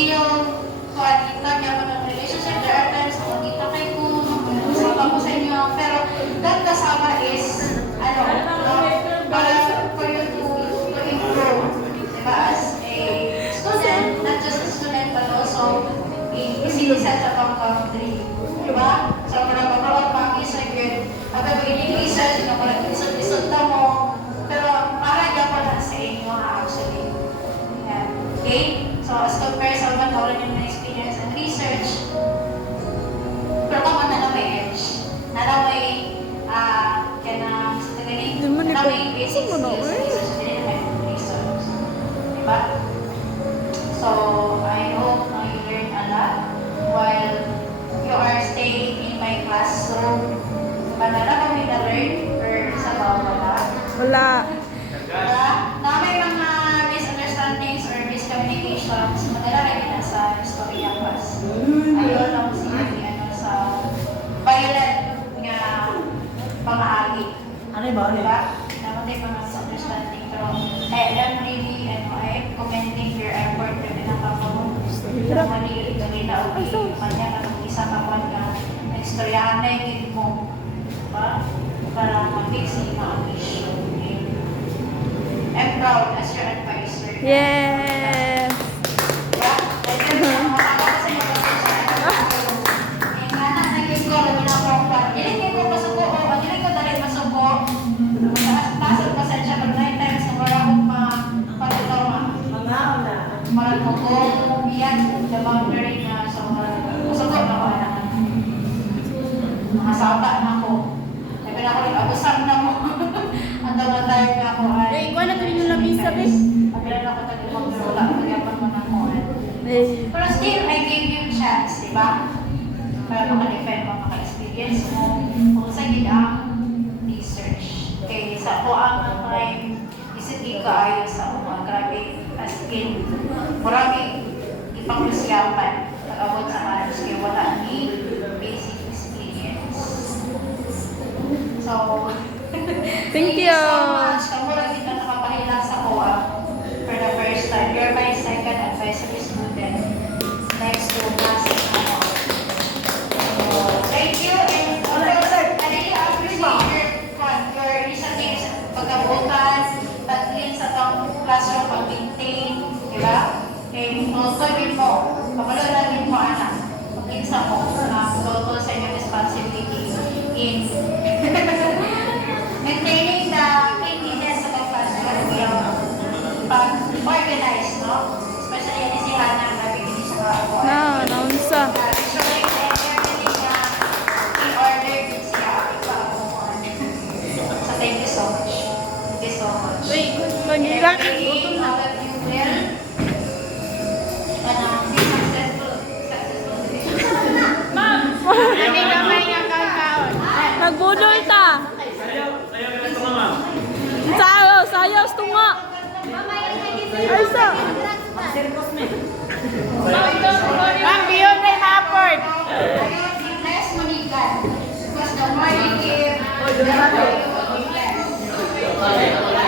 still kita niya ko ng relationship. There are times na magkita kayo ko, kasama ko sa inyo. Pero that kasama is, para for you to improve. Diba? As a student, not just a student, but also a citizen sa pang country. Diba? So, para magkaroon pang isa yun. At mag-research, isod-isod na mo. Pero para niya pa lang sa inyo, actually. Yeah. Okay? So, as compared sa mga kaulan yung experience and research, pero kung ano na may edge, na na may, na may basic skills sa research, hindi na may research. Diba? So, I hope you learn a lot while you are staying in my classroom. Banala kami na-learn or sa bawala? Wala. Na may mga misunderstandings or miscommunications, madala rin na sa historia class. Ayaw lang sa violent nga pang-aagi. Ano ba? Diba? Naman din mga misunderstanding. Pero I'm really, I'm commending your effort na pinakapamong. Mali, na kanya na mag-isa kapan ka istoryahan na yung mo. Diba? Para mag-fix yung mga issue. I'm proud as your advisor. Yes! Diba? Masata na ako. Sabi na ako, abusan na mo. Ang damatayag na ako. Eh, ikaw na tuloy yung lamisa, bes. Sabi na ako tayo mag-rola. Magapan mo na ako. Pero still, I gave you a chance, di ba? Para maka-defend mo, maka-experience mo. Kung sa gidang research. Okay, sa ako ang time, isipin ka ayo sa mga grabe as in. Marami ipanglusyapan. Nag-abot sa manos kaya wala ni basic experience. So, thank you so much. Kamu lang kita nakapahilak sa COA for the first time. You're my second advisory student next to class. So, thank you and I really appreciate your initiatives, pagkabutan, patlin sa itong classroom, pag-maintain, di ba? And also din mo, pagkalunan din mo anak, pag-insa mo na total sa inyong responsibility in maintaining the cleanliness of the classroom, pag-organize, no? Especially yan si Hannah, nabibili siya ako. naunsa. Ensuring that everything in order din siya ipa ako. So thank you so much. Thank you so much. Wait, pag-irak. Everything how that you will be successful. Ma'am! Hindi kamay nga kakaon. Nagbudol ta. Sayaw, sayaw, tunga. Ay, sa. Ma'am, biyong na yung afford. Ayaw, less manigan. Because the more you give, the more you will get.